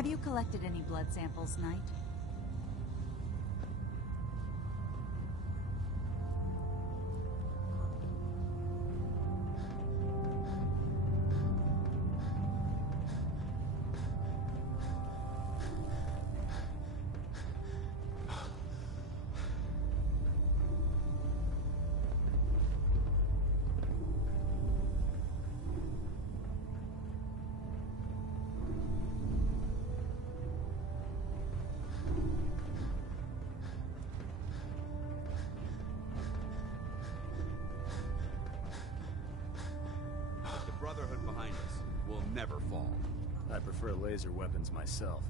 Have you collected any blood samples, Knight? Brotherhood behind us will never fall. I prefer laser weapons myself.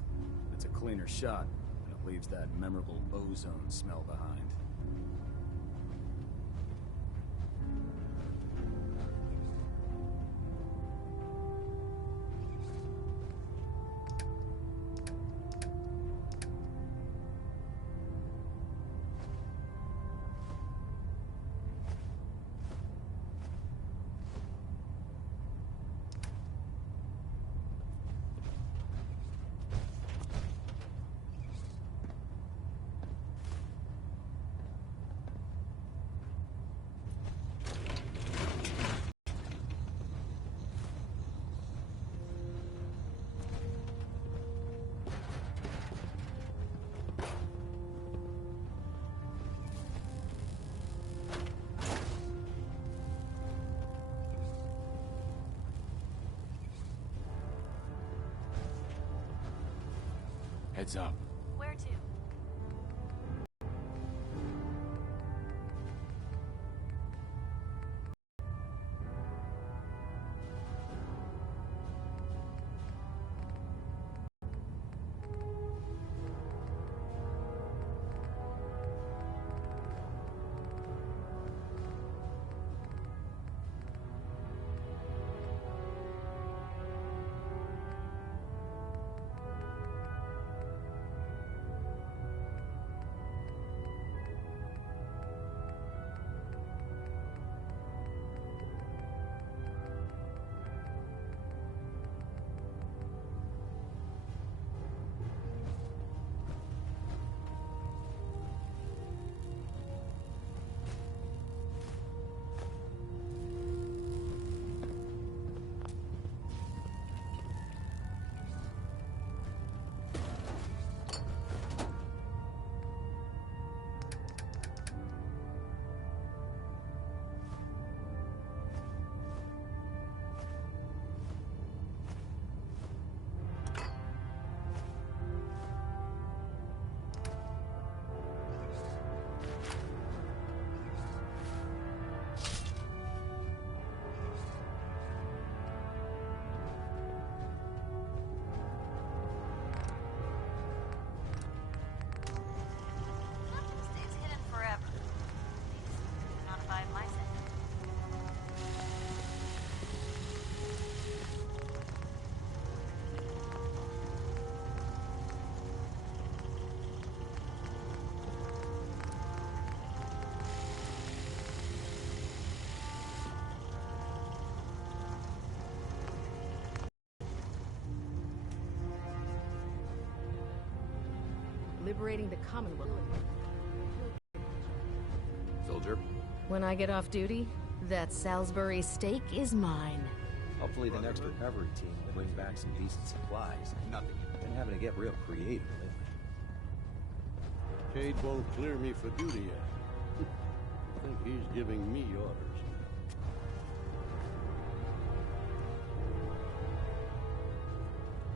It's a cleaner shot, and it leaves that memorable ozone smell behind. Heads up. Where to? Liberating the Commonwealth. Soldier. When I get off duty, that Salisbury steak is mine. Hopefully the next recovery team will bring back some decent supplies. Nothing. Been having to get real creative lately. Cade won't clear me for duty yet. I think he's giving me orders.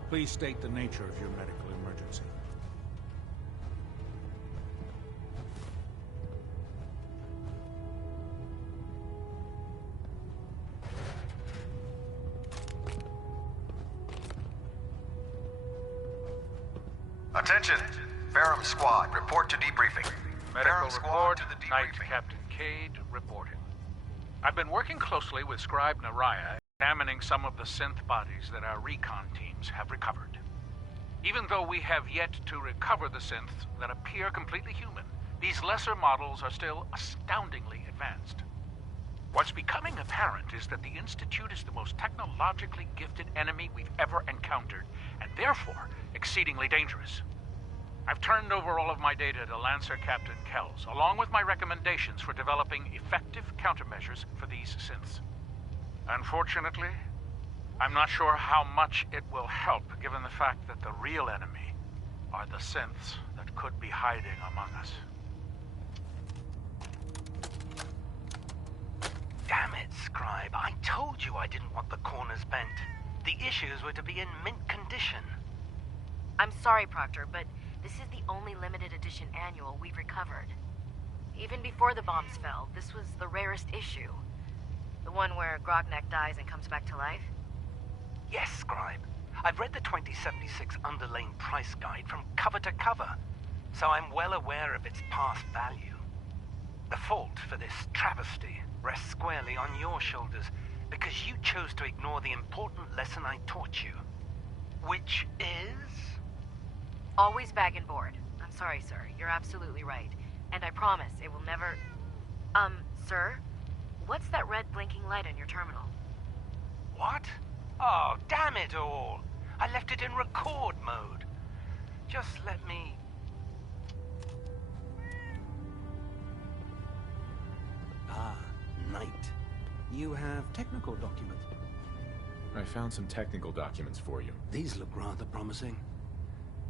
Please state the nature of your medical emergency. Attention! Ferrum Squad, report to debriefing. Medical report, to the Knight debriefing. Captain Cade reporting. I've been working closely with Scribe Naraya, examining some of the synth bodies that our recon teams have recovered. Even though we have yet to recover the synths that appear completely human, these lesser models are still astoundingly advanced. What's becoming apparent is that the Institute is the most technologically gifted enemy we've ever encountered, and therefore exceedingly dangerous. I've turned over all of my data to Lancer Captain Kells, along with my recommendations for developing effective countermeasures for these synths. Unfortunately, I'm not sure how much it will help, given the fact that the real enemy are the synths that could be hiding among us. Damn it, Scribe. I told you I didn't want the corners bent. The issues were to be in mint condition. I'm sorry, Proctor, but this is the only limited edition annual we've recovered. Even before the bombs fell, this was the rarest issue. The one where Grognak dies and comes back to life? Yes, Scribe. I've read the 2076 underlane price guide from cover to cover, so I'm well aware of its past value. The fault for this travesty rests squarely on your shoulders, because you chose to ignore the important lesson I taught you. Which is? Always bag and board. I'm sorry, sir. You're absolutely right. And I promise it will never... Sir? What's that red blinking light on your terminal? What? Oh, damn it all! I left it in record mode. Just let me... Ah, Knight. You have technical documents. I found some technical documents for you. These look rather promising.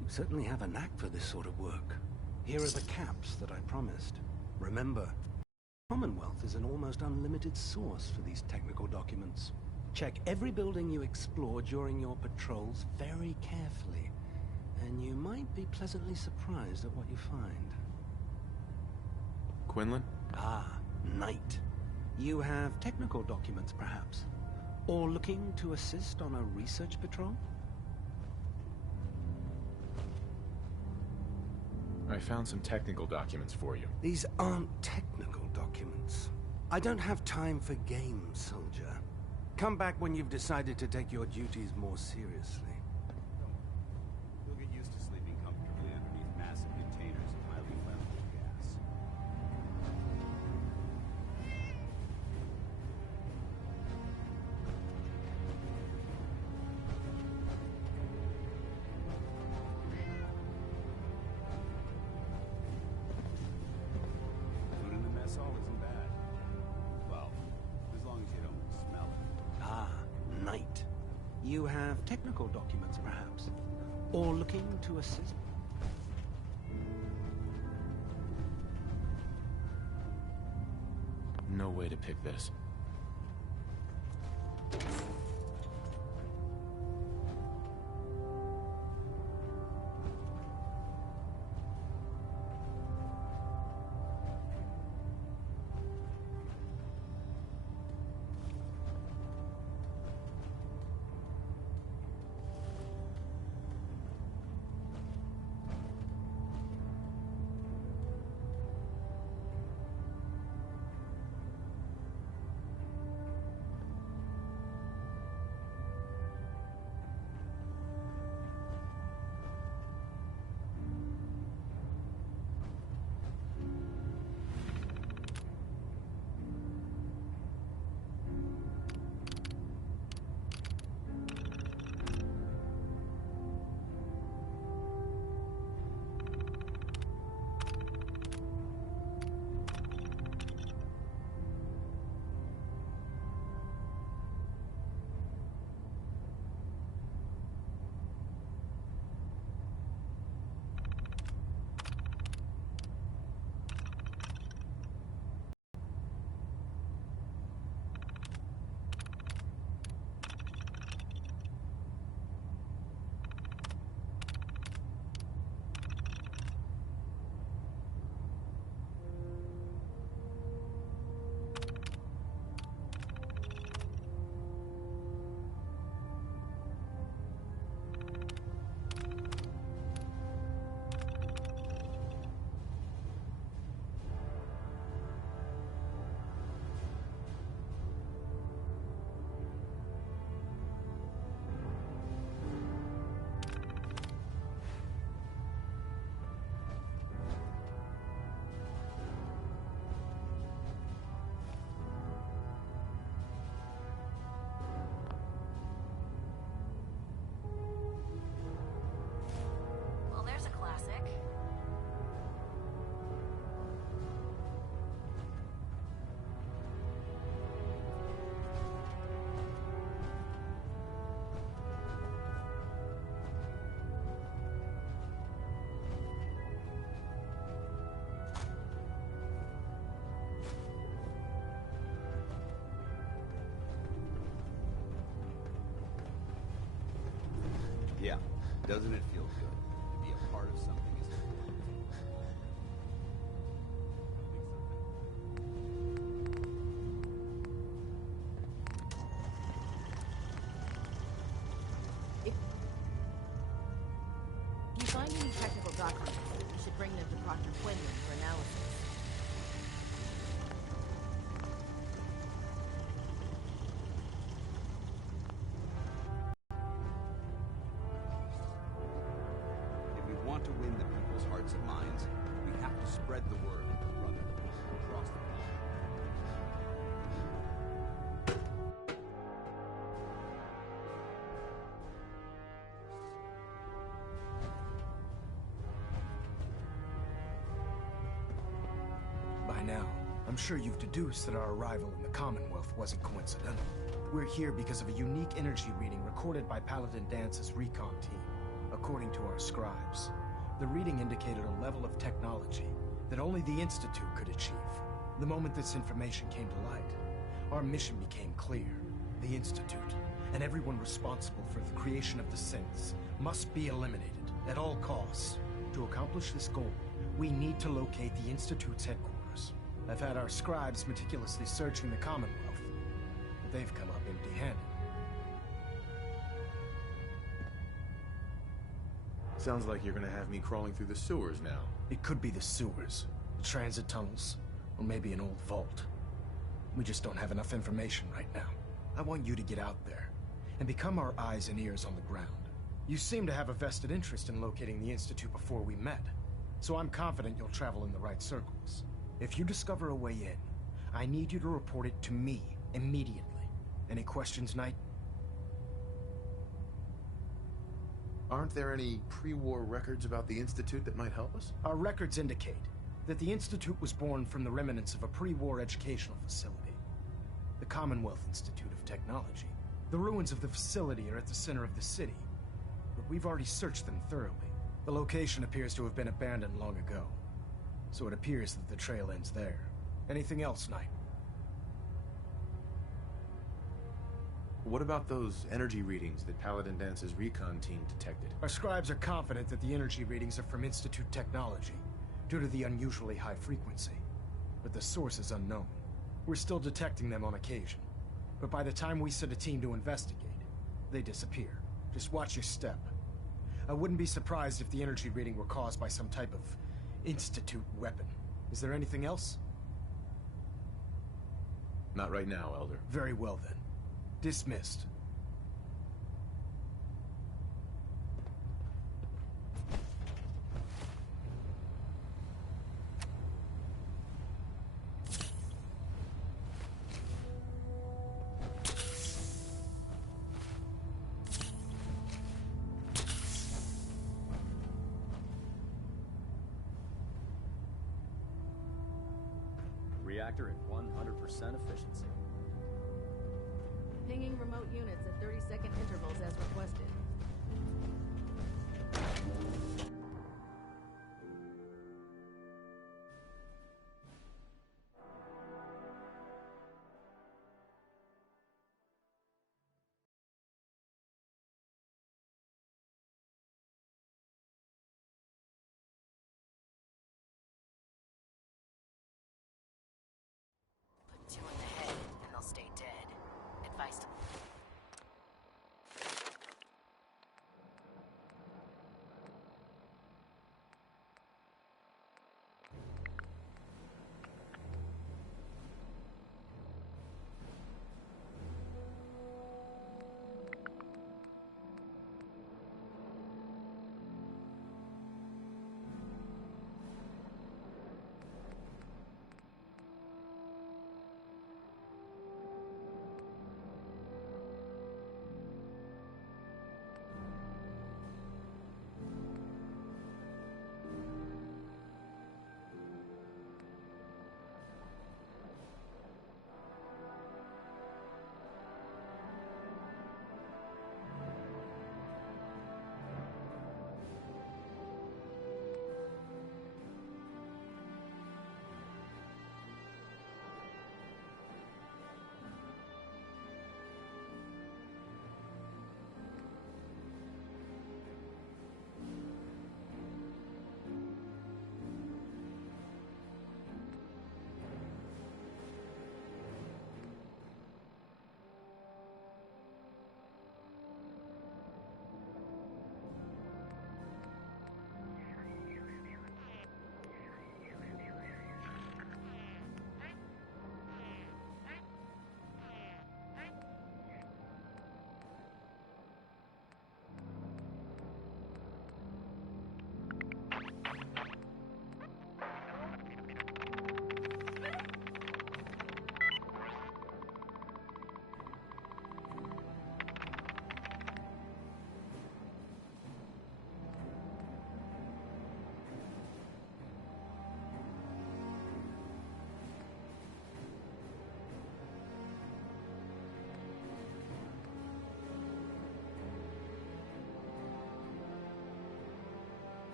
You certainly have a knack for this sort of work. Here are the caps that I promised. Remember, Commonwealth is an almost unlimited source for these technical documents. Check every building you explore during your patrols very carefully, and you might be pleasantly surprised at what you find. Quinlan? Ah, Knight. You have technical documents, perhaps? Or looking to assist on a research patrol? I found some technical documents for you. These aren't technical documents. I don't have time for games, soldier. Come back when you've decided to take your duties more seriously. You'll get used to sleeping comfortably underneath massive containers of highly flammable gas. Food in the mess hall isn't bad. Well, as long as you don't smell it. Ah, Knight. You have technical documents, perhaps? Or looking to assist? No way to pick this. Yeah, doesn't it feel good to be a part of something as important? If you find any technical documents, you should bring them to Proctor Quinlan for analysis. If we want to win the people's hearts and minds, we have to spread the word, brother, across the pond. By now, I'm sure you've deduced that our arrival in the Commonwealth wasn't coincidental. We're here because of a unique energy reading recorded by Paladin Dance's recon team. According to our scribes, the reading indicated a level of technology that only the Institute could achieve. The moment this information came to light, our mission became clear. The Institute, and everyone responsible for the creation of the synths, must be eliminated at all costs. To accomplish this goal, we need to locate the Institute's headquarters. I've had our scribes meticulously searching the Commonwealth, but they've come up empty-handed. Sounds like you're gonna have me crawling through the sewers now. It could be the sewers, the transit tunnels, or maybe an old vault. We just don't have enough information right now. I want you to get out there and become our eyes and ears on the ground. You seem to have a vested interest in locating the Institute before we met, so I'm confident you'll travel in the right circles. If you discover a way in, I need you to report it to me immediately. Any questions, Knight? Aren't there any pre-war records about the Institute that might help us? Our records indicate that the Institute was born from the remnants of a pre-war educational facility, the Commonwealth Institute of Technology. The ruins of the facility are at the center of the city, but we've already searched them thoroughly. The location appears to have been abandoned long ago, so it appears that the trail ends there. Anything else, Knight? What about those energy readings that Paladin Dance's recon team detected? Our scribes are confident that the energy readings are from Institute technology, due to the unusually high frequency. But the source is unknown. We're still detecting them on occasion, but by the time we send a team to investigate, they disappear. Just watch your step. I wouldn't be surprised if the energy reading were caused by some type of Institute weapon. Is there anything else? Not right now, Elder. Very well then. Dismissed. Reactor at 100% efficiency. Pinging remote units at 30-second intervals as requested. Put two in the head, and they'll stay dead. Advice to...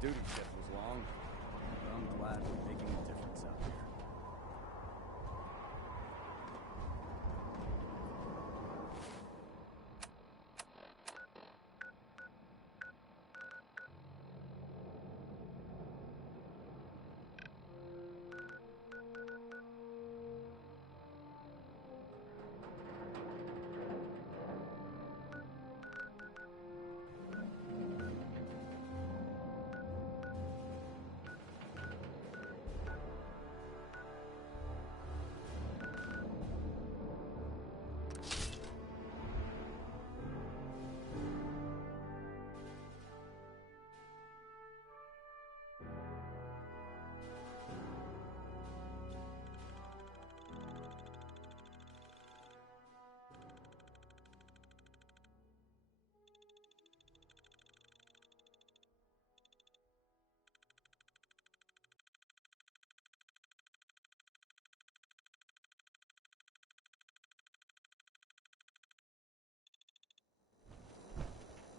Duty shift was long, but I'm glad we're making a difference out here.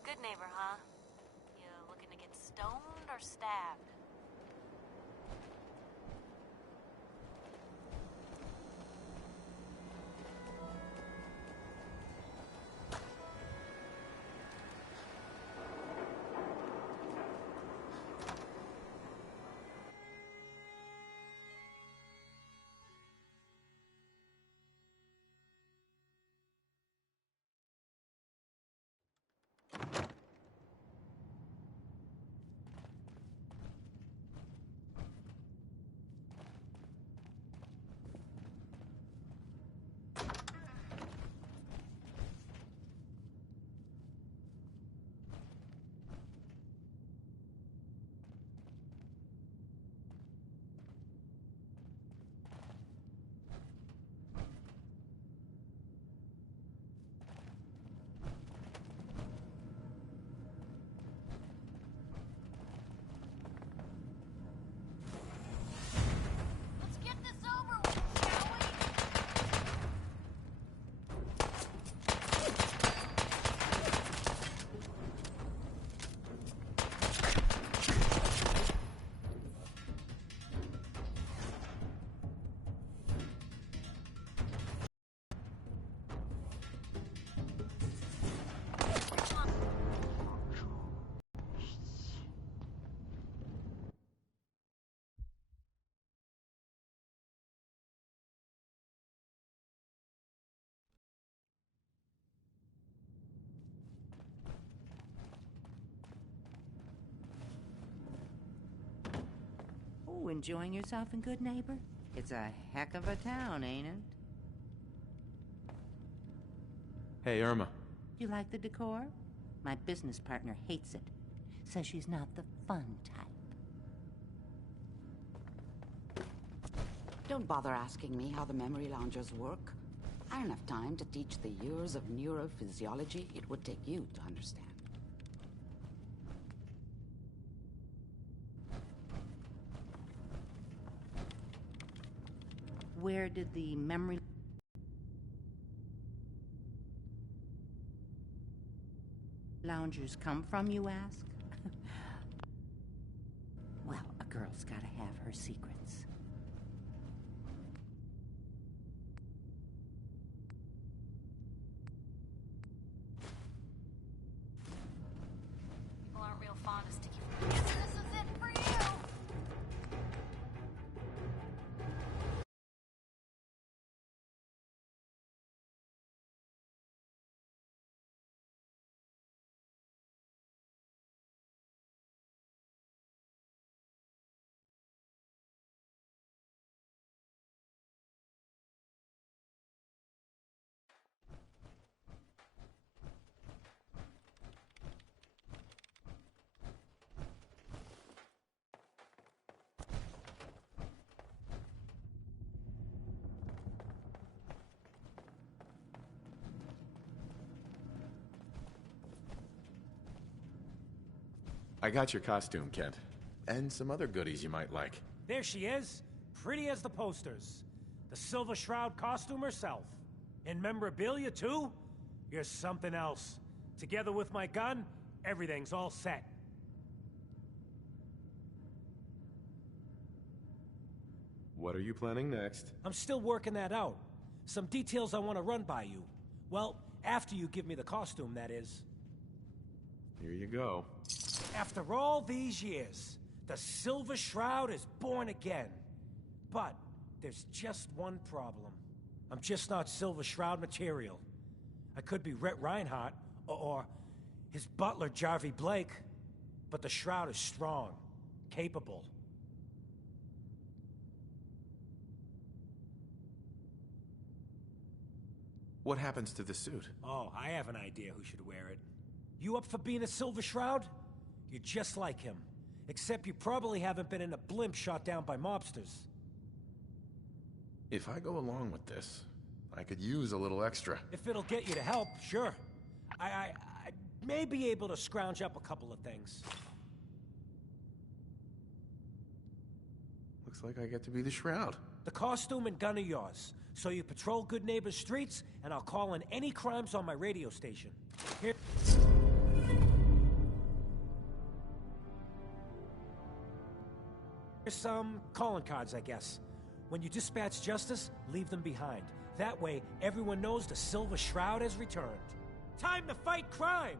Good neighbor, huh? You looking to get stoned or stabbed? Oh, enjoying yourself in Good Neighbor? It's a heck of a town, ain't it? Hey, Irma. You like the decor? My business partner hates it. Says she's not the fun type. Don't bother asking me how the memory loungers work. I don't have time to teach the years of neurophysiology it would take you to understand. Where did the memory loungers come from, you ask? Well, a girl's gotta have her secrets. People aren't real fond of sticky fingers. This is it for you! I got your costume, Kent. And some other goodies you might like. There she is, pretty as the posters. The Silver Shroud costume herself. And memorabilia, too? You're something else. Together with my gun, everything's all set. What are you planning next? I'm still working that out. Some details I want to run by you. Well, after you give me the costume, that is. Here you go. After all these years, the Silver Shroud is born again. But there's just one problem. I'm just not Silver Shroud material. I could be Rhett Reinhardt, or his butler, Jarvie Blake. But the Shroud is strong, capable. What happens to the suit? Oh, I have an idea who should wear it. You up for being a Silver Shroud? You're just like him. Except you probably haven't been in a blimp shot down by mobsters. If I go along with this, I could use a little extra. If it'll get you to help, sure. I may be able to scrounge up a couple of things. Looks like I get to be the Shroud. The costume and gun are yours. So you patrol Good Neighbor's streets, and I'll call in any crimes on my radio station. Here. Here's some calling cards, I guess. When you dispatch justice, leave them behind. That way, everyone knows the Silver Shroud has returned. Time to fight crime!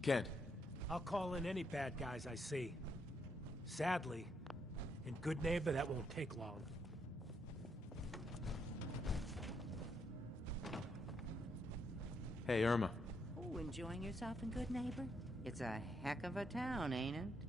Kent. I'll call in any bad guys I see. Sadly, in Good Neighbor, that won't take long. Hey, Irma. Oh, enjoying yourself in Good Neighbor? It's a heck of a town, ain't it?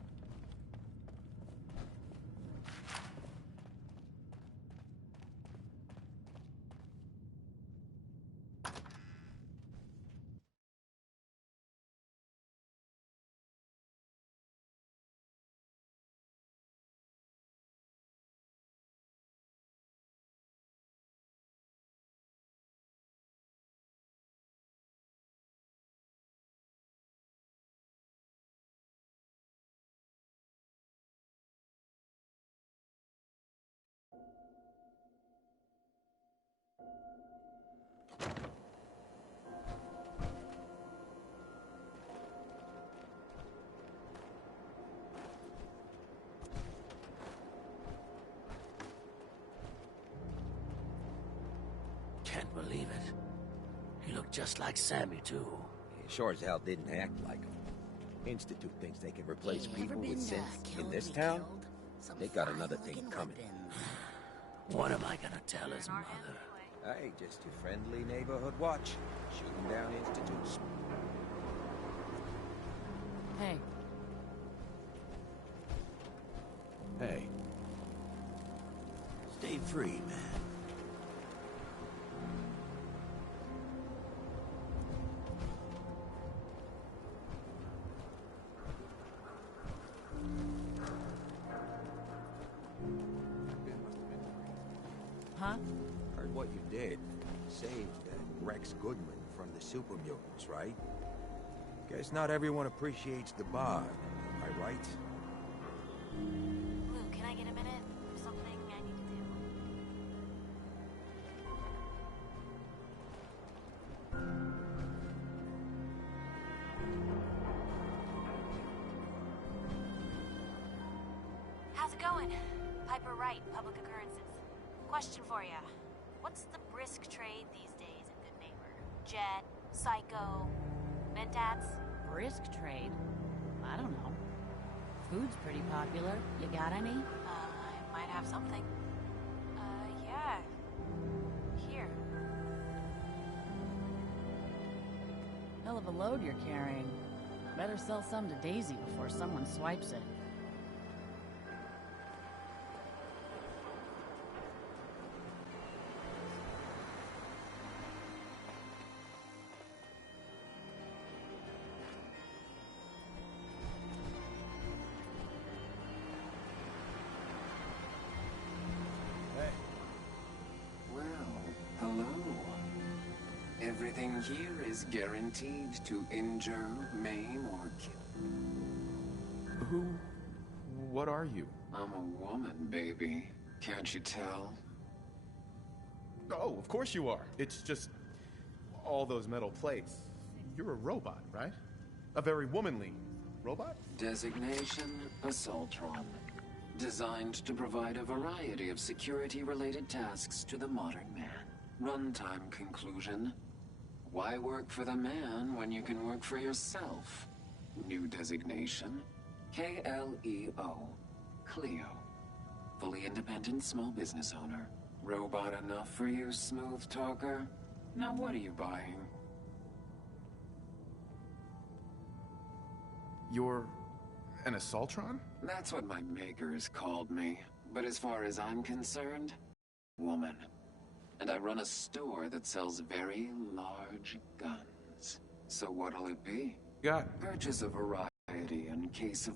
Can't believe it. He looked just like Sammy, too. He sure as hell didn't act like him. Institute thinks they can replace people with synths in this town? They got another thing coming. What am I gonna tell his mother? Hey, just your friendly neighborhood watch. Shooting down institutes. Hey. Hey. Stay free, man. Huh? Heard what you did. Saved Rex Goodman from the super mutants, right? Guess not everyone appreciates the Bard, am I right? Lou, can I get a minute? There's something I need to do. How's it going? Piper Wright, Public Occurrences. Question for ya. What's the brisk trade these days in Good Neighbor? Jet, Psycho, Mentats? Brisk trade? I don't know. Food's pretty popular. You got any? I might have something. Yeah. Here. Hell of a load you're carrying. Better sell some to Daisy before someone swipes it. Everything here is guaranteed to injure, maim, or kill. Who? What are you? I'm a woman, baby. Can't you tell? Oh, of course you are. It's just all those metal plates. You're a robot, right? A very womanly robot? Designation, Assaultron. Designed to provide a variety of security-related tasks to the modern man. Runtime conclusion. Why work for the man when you can work for yourself? New designation. KLEO. Cleo. Fully independent small business owner. Robot enough for you, smooth talker? Now what are you buying? You're an Assaultron? That's what my makers called me. But as far as I'm concerned, woman. And I run a store that sells very large guns. So what'll it be? Got Purchase a variety in case of...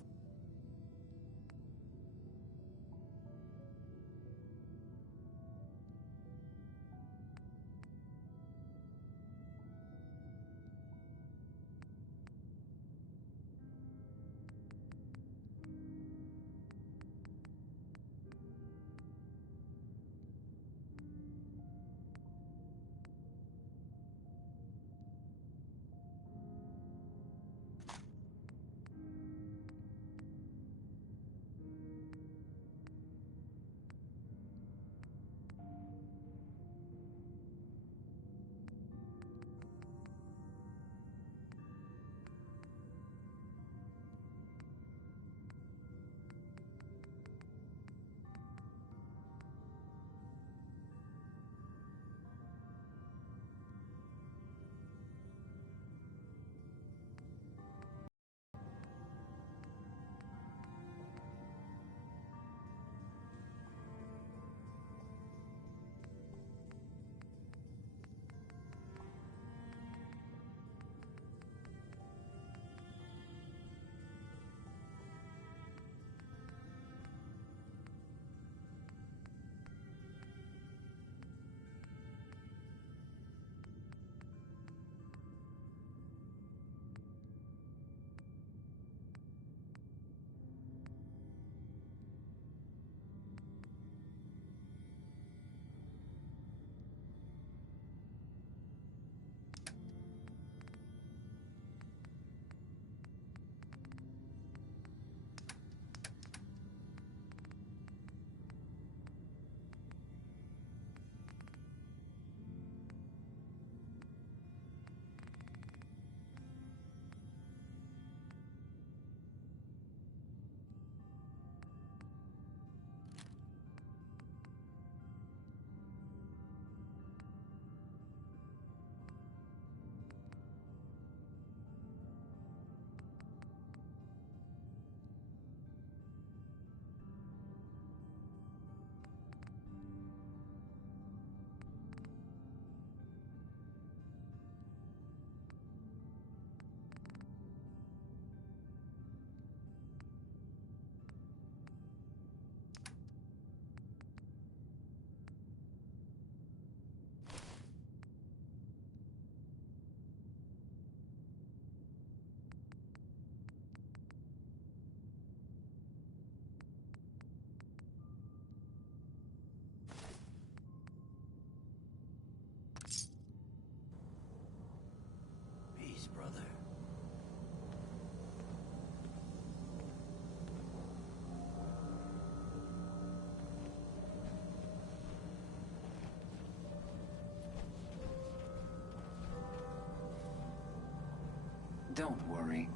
Don't worry.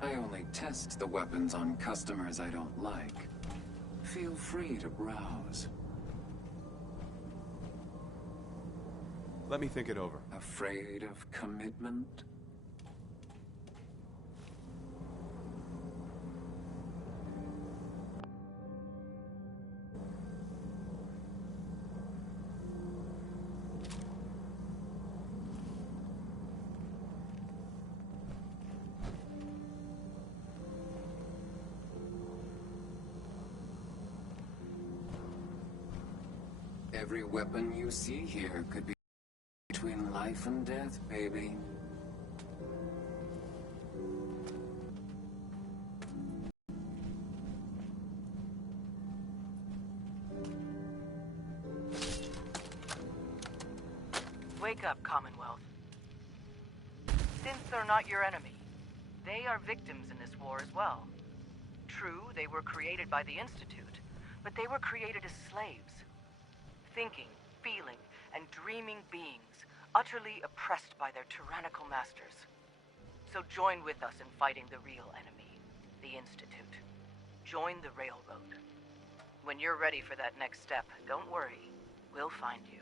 I only test the weapons on customers I don't like. Feel free to browse. Let me think it over. Afraid of commitment? Every weapon you see here could be between life and death, baby. Wake up, Commonwealth. Synths are not your enemy. They are victims in this war as well. True, they were created by the Institute, but they were created as slaves. Thinking, feeling, and dreaming beings, utterly oppressed by their tyrannical masters. So join with us in fighting the real enemy, the Institute. Join the Railroad. When you're ready for that next step, don't worry, we'll find you.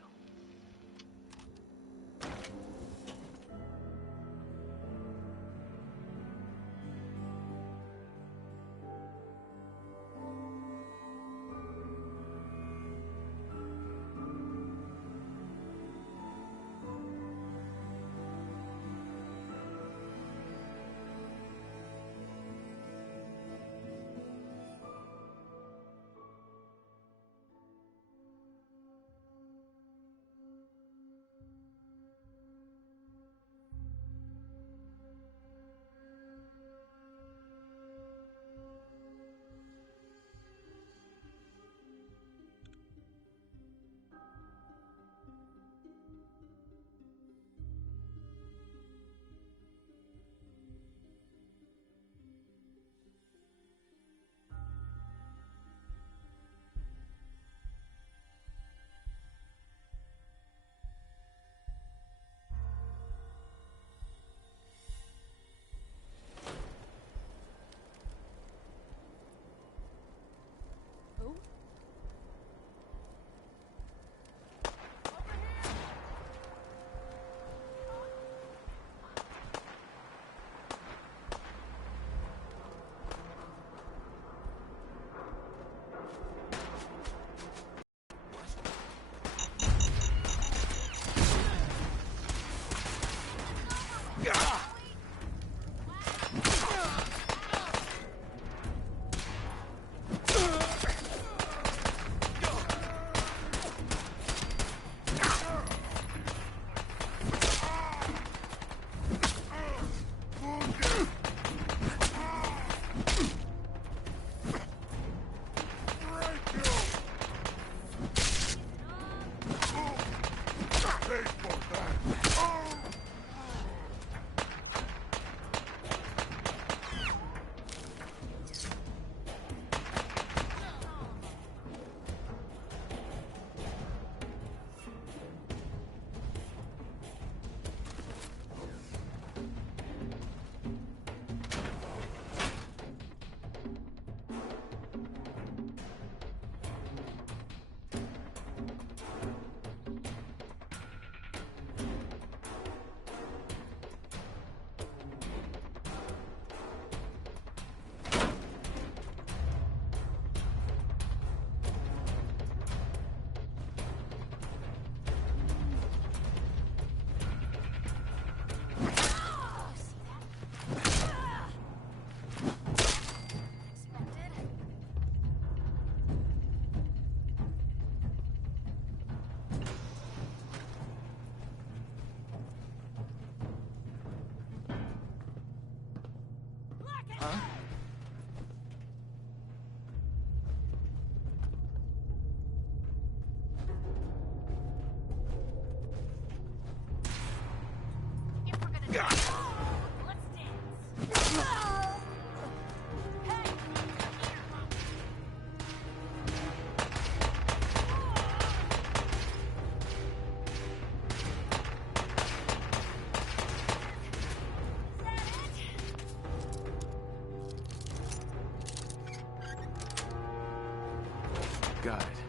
Got it.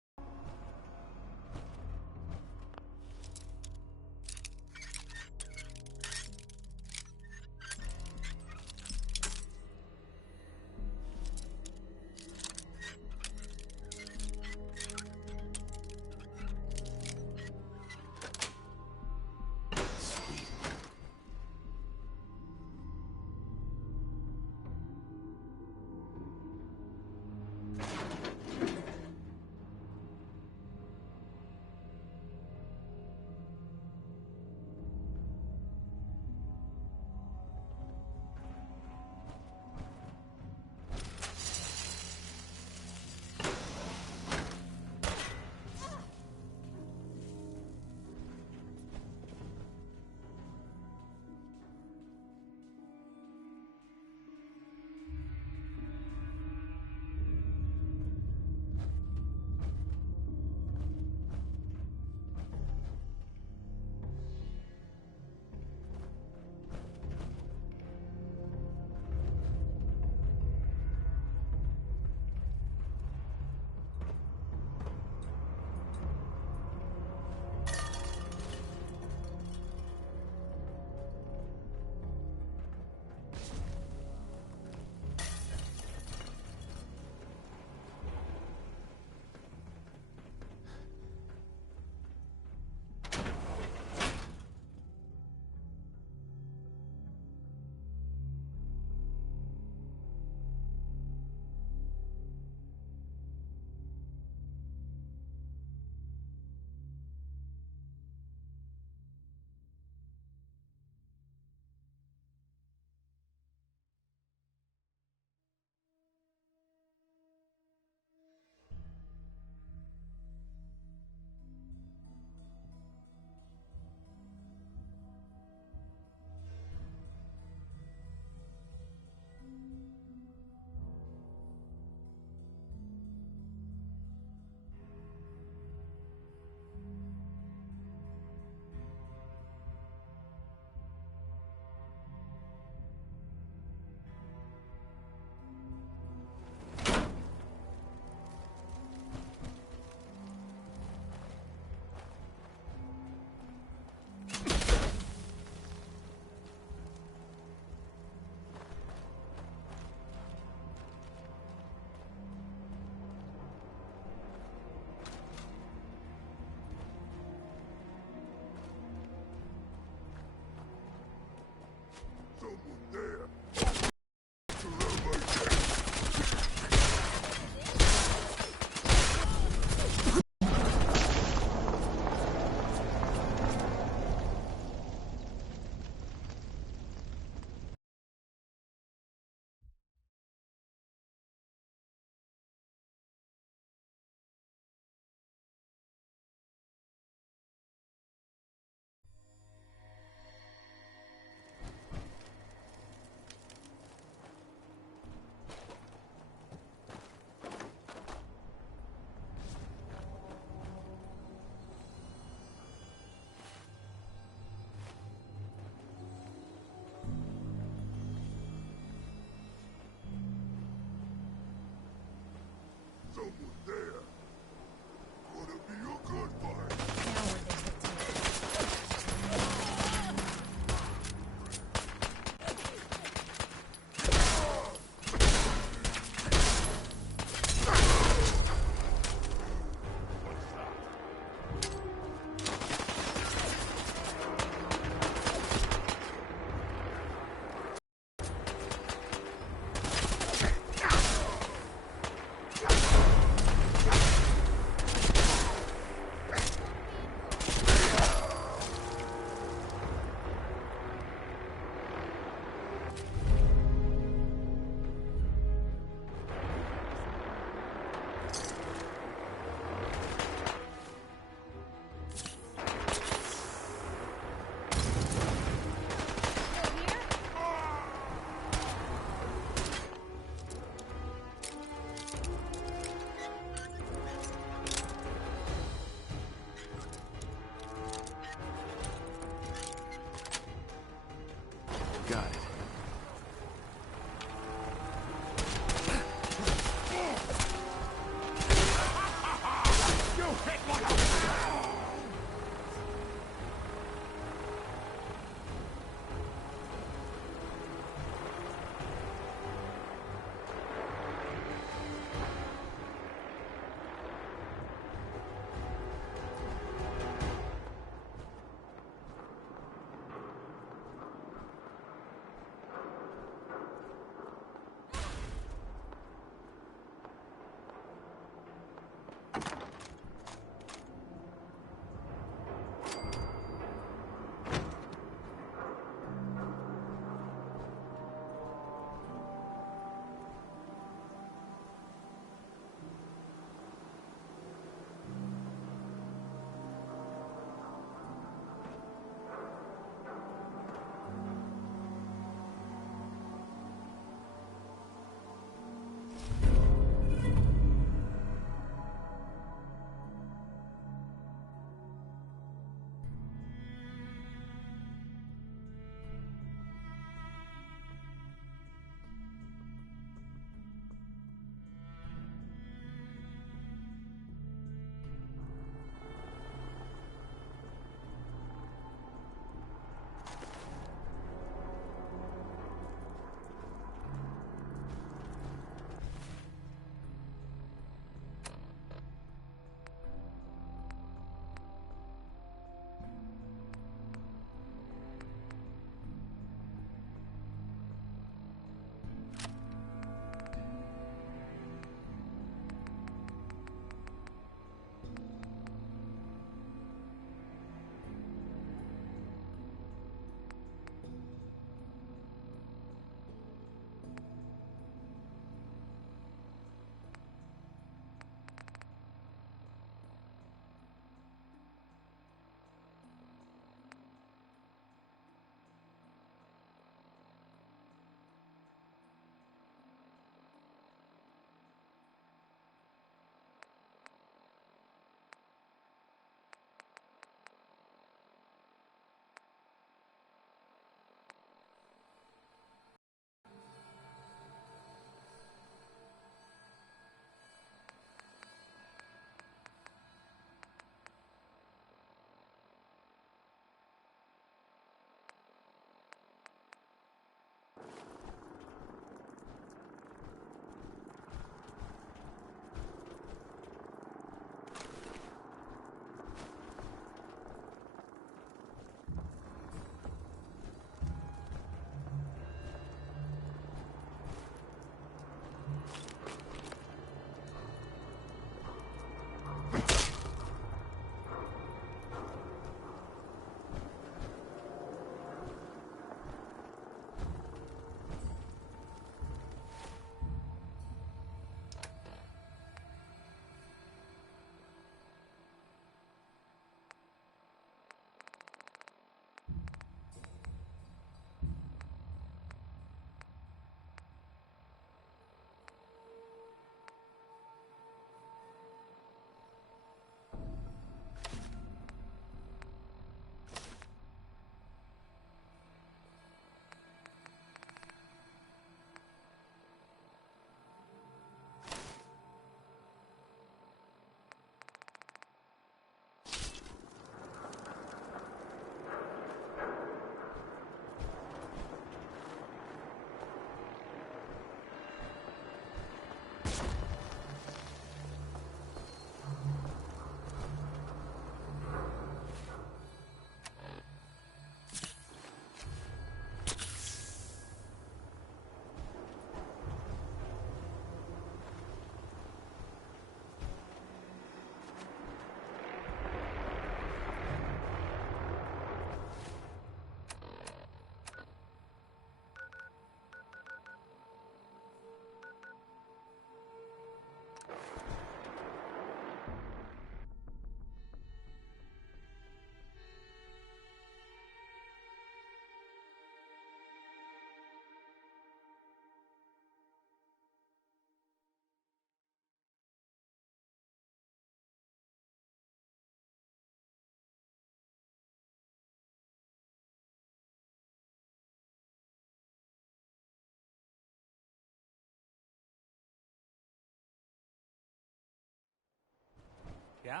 Yeah?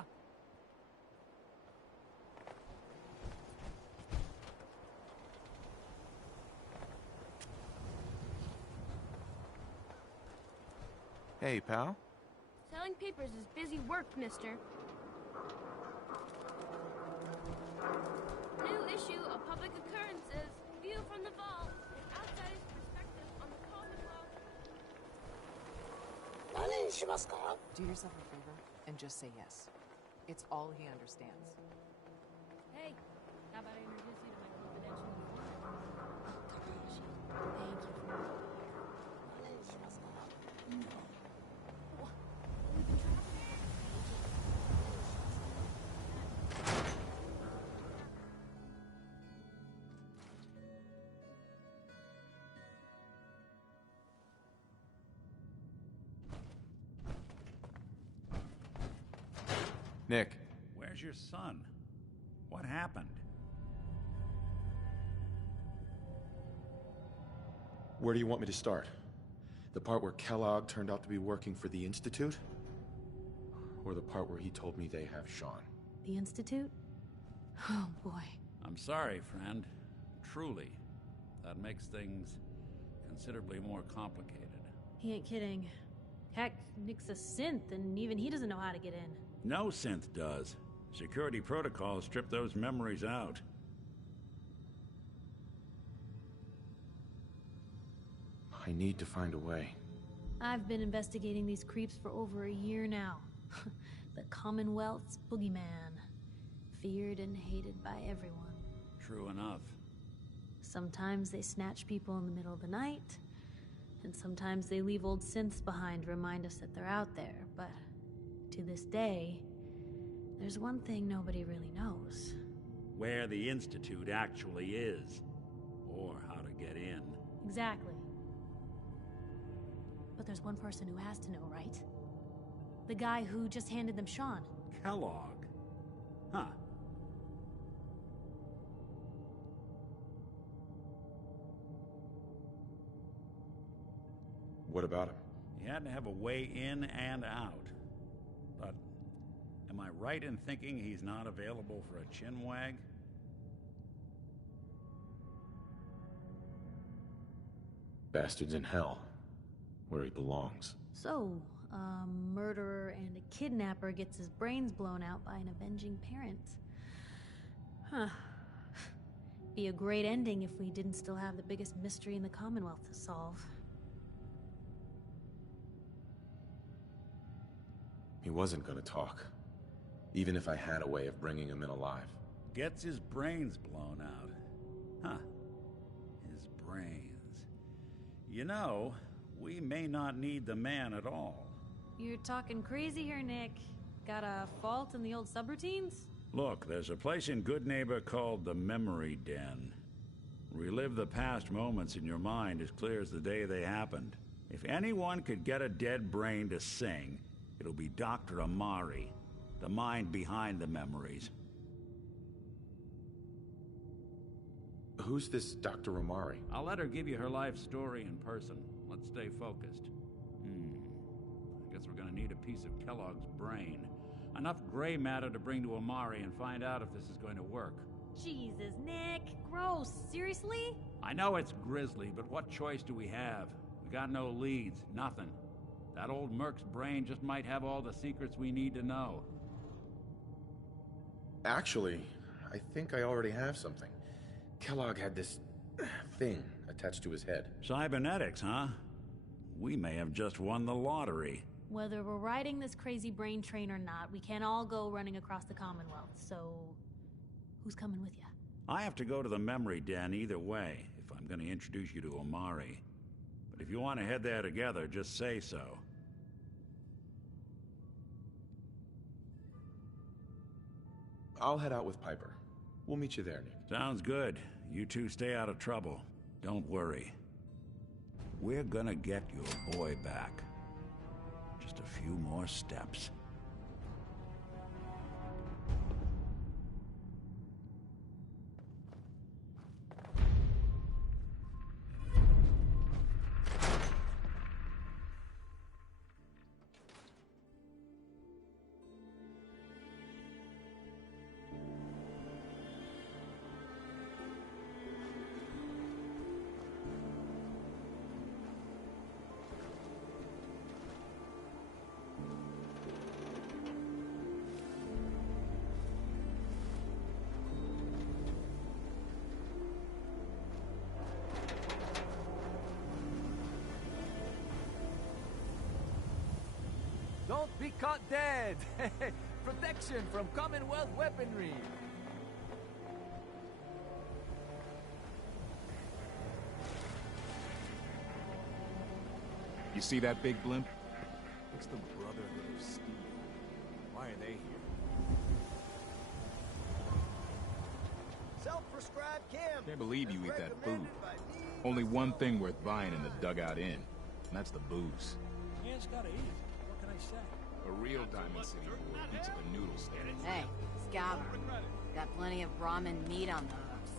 Hey, pal. Selling papers is busy work, mister. New issue of Public Occurrences. View from the vault. An outsider's perspective on the Commonwealth. Do yourself a favor and just say yes. It's all he understands. Hey, how about I introduce you to my confidential informant? Takahashi, thank you for Nick. Where's your son? What happened? Where do you want me to start? The part where Kellogg turned out to be working for the Institute? Or the part where he told me they have Sean? The Institute? Oh, boy. I'm sorry, friend. Truly. That makes things considerably more complicated. He ain't kidding. Heck, Nick's a synth, and even he doesn't know how to get in. No synth does. Security protocols strip those memories out. I need to find a way. I've been investigating these creeps for over a year now. The Commonwealth's boogeyman. Feared and hated by everyone. True enough. Sometimes they snatch people in the middle of the night, and sometimes they leave old synths behind to remind us that they're out there, but to this day, there's one thing nobody really knows. Where the Institute actually is. Or how to get in. Exactly. But there's one person who has to know, right? The guy who just handed them Sean. Kellogg? Huh. What about him? He had to have a way in and out. But am I right in thinking he's not available for a chinwag? Bastard's in hell, where he belongs. So, a murderer and a kidnapper gets his brains blown out by an avenging parent. Huh. Be a great ending if we didn't still have the biggest mystery in the Commonwealth to solve. He wasn't gonna talk, even if I had a way of bringing him in alive. Gets his brains blown out. Huh. His brains. You know, we may not need the man at all. You're talking crazy here, Nick. Got a fault in the old subroutines? Look, there's a place in Good Neighbor called the Memory Den. Relive the past moments in your mind as clear as the day they happened. If anyone could get a dead brain to sing, it'll be Dr. Amari, the mind behind the memories. Who's this Dr. Amari? I'll let her give you her life story in person. Let's stay focused. I guess we're gonna need a piece of Kellogg's brain. Enough gray matter to bring to Amari and find out if this is going to work. Jesus, Nick. Gross. Seriously? I know it's grisly, but what choice do we have? We got no leads, nothing. That old Merc's brain just might have all the secrets we need to know. Actually, I think I already have something. Kellogg had this thing attached to his head. Cybernetics, huh? We may have just won the lottery. Whether we're riding this crazy brain train or not, we can't all go running across the Commonwealth, so who's coming with you? I have to go to the Memory Den either way, if I'm going to introduce you to Amari. But if you want to head there together, just say so. I'll head out with Piper. We'll meet you there, Nick. Sounds good. You two stay out of trouble. Don't worry. We're gonna get your boy back. Just a few more steps. Don't be caught dead! Protection from Commonwealth weaponry! You see that big blimp? It's the Brotherhood of Steel. Why are they here? Self-prescribed chem. Can't believe you eat that food. Only one thing worth buying in the Dugout Inn, and that's the booze. Man's gotta eat. What can I say? A real Diamond City boy eats at the noodle stand. Hey, Scabber. Got plenty of Brahmin meat on the hooks.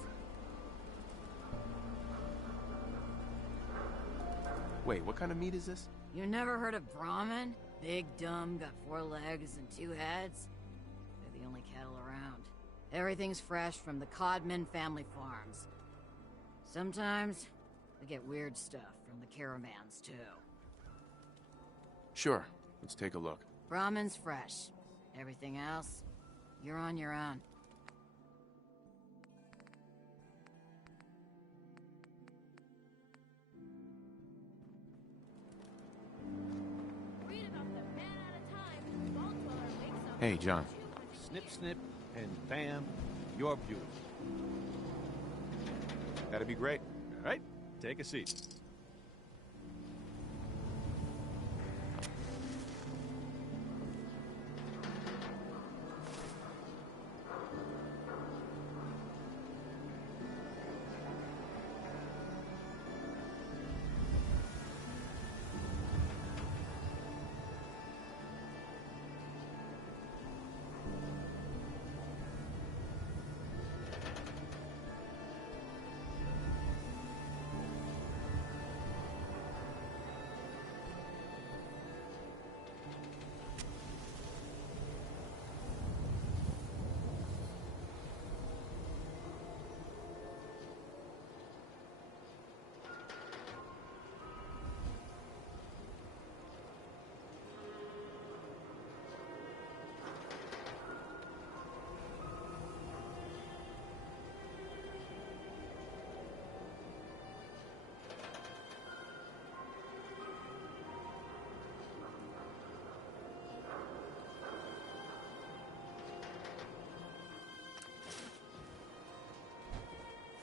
Wait, what kind of meat is this? You never heard of Brahmin? Big, dumb, got 4 legs and 2 heads? They're the only cattle around. Everything's fresh from the Codman family farms. Sometimes, we get weird stuff from the caravans, too. Sure, let's take a look. Brahmin's fresh. Everything else, you're on your own. Hey, John. Snip, snip, and bam, you're beautiful. That'd be great. All right, take a seat.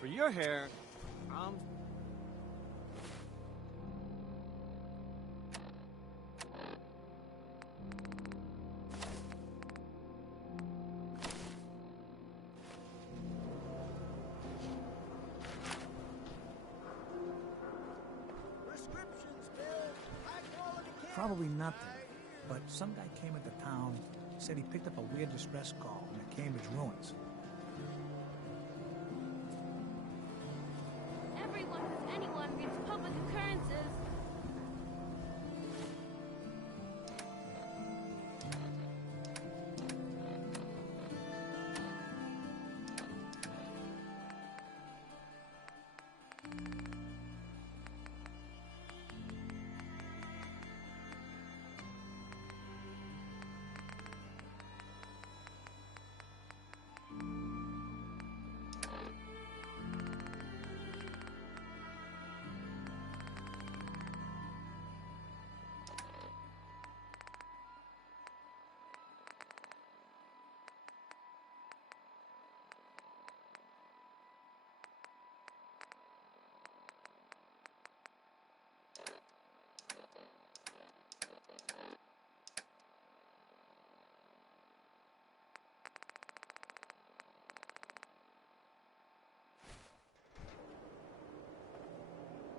For your hair, Probably nothing, but some guy came into town, said he picked up a weird distress call in the Cambridge ruins. Everyone who's anyone reads public occurrences.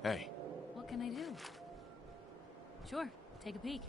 Hey. What can I do? Sure, take a peek.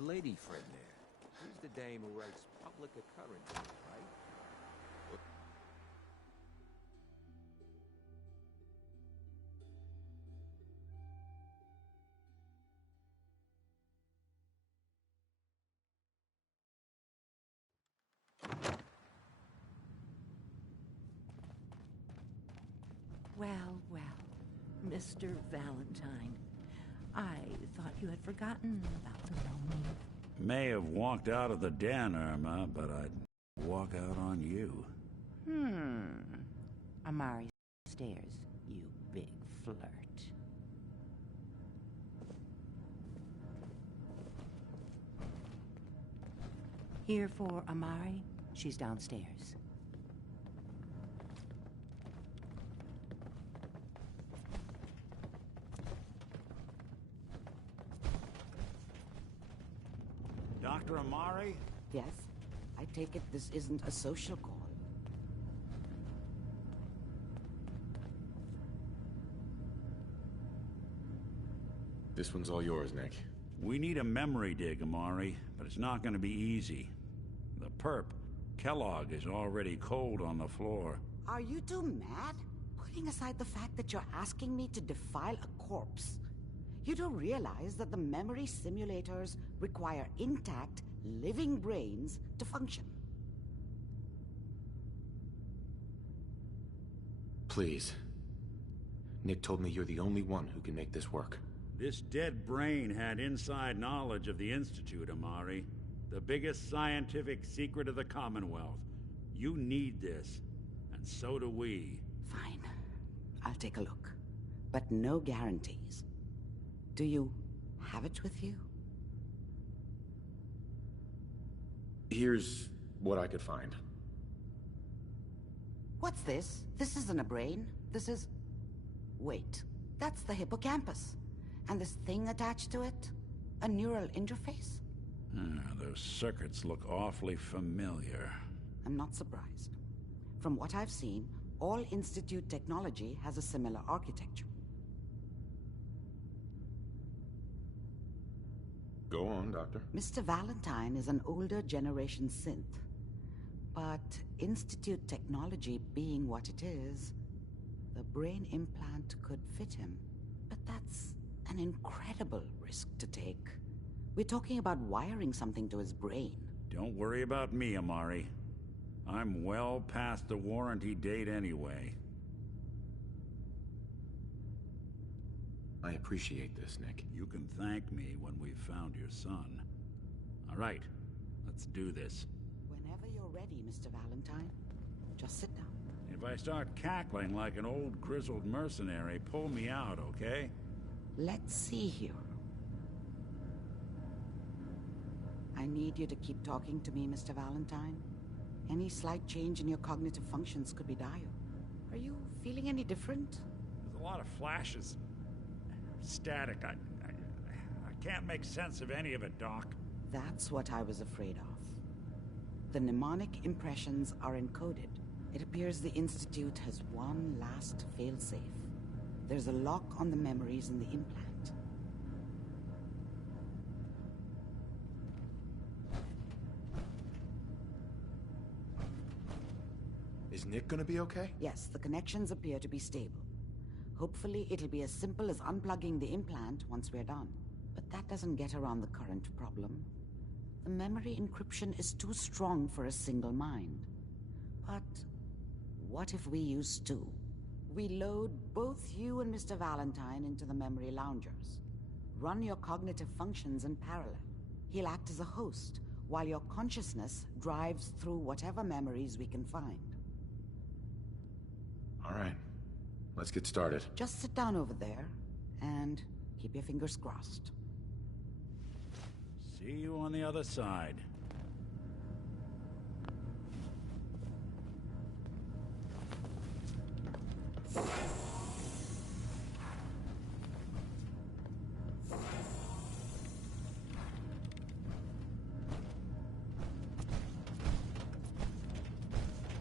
Your lady friend there. She's the dame who writes public occurrences, right? Well, well, Mr. Valentine. I thought you had forgotten about the lonely. May have walked out of the den, Irma, but I'd walk out on you. Amari stares, you big flirt. Here for Amari? She's downstairs. Dr. Amari? Yes? I take it this isn't a social call. This one's all yours, Nick. We need a memory dig, Amari, but it's not going to be easy. The perp, Kellogg, is already cold on the floor. Are you two mad? Putting aside the fact that you're asking me to defile a corpse, you don't realize that the memory simulators require intact, living brains to function. Please. Nick told me you're the only one who can make this work. This dead brain had inside knowledge of the Institute, Amari. The biggest scientific secret of the Commonwealth. You need this, and so do we. Fine. I'll take a look. But no guarantees. Do you have it with you? Here's what I could find. What's this? This isn't a brain. This is... Wait. That's the hippocampus. And this thing attached to it? A neural interface? Those circuits look awfully familiar. I'm not surprised. From what I've seen, all Institute technology has a similar architecture. Go on, Doctor. Mr. Valentine is an older generation synth. But Institute technology being what it is, the brain implant could fit him. But that's an incredible risk to take. We're talking about wiring something to his brain. Don't worry about me, Amari. I'm well past the warranty date anyway. I appreciate this, Nick. You can thank me when we've found your son. All right, let's do this. Whenever you're ready, Mr. Valentine. Just sit down. If I start cackling like an old grizzled mercenary, pull me out, okay? Let's see here. I need you to keep talking to me, Mr. Valentine. Any slight change in your cognitive functions could be dire. Are you feeling any different? There's a lot of flashes. Static. I can't make sense of any of it, Doc. That's what I was afraid of. The mnemonic impressions are encoded. It appears the Institute has one last failsafe. There's a lock on the memories in the implant. Is Nick gonna be okay? Yes, the connections appear to be stable. Hopefully it'll be as simple as unplugging the implant once we're done. But that doesn't get around the current problem. The memory encryption is too strong for a single mind. But what if we use two? We load both you and Mr. Valentine into the memory loungers. Run your cognitive functions in parallel. He'll act as a host, while your consciousness drives through whatever memories we can find. All right. Let's get started. Just sit down over there, and keep your fingers crossed. See you on the other side.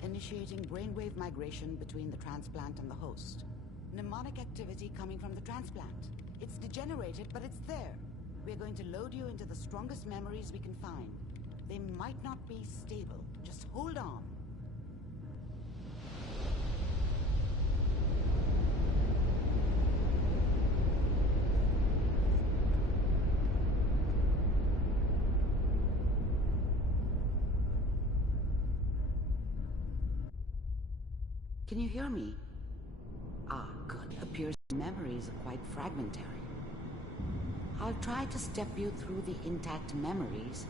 Initiating brainwave migration between the transplant and the host. Mnemonic activity coming from the transplant. It's degenerated, but it's there. We're going to load you into the strongest memories we can find. They might not be stable. Just hold on. Can you hear me? Ah, good. Appears memories are quite fragmentary. I'll try to step you through the intact memories.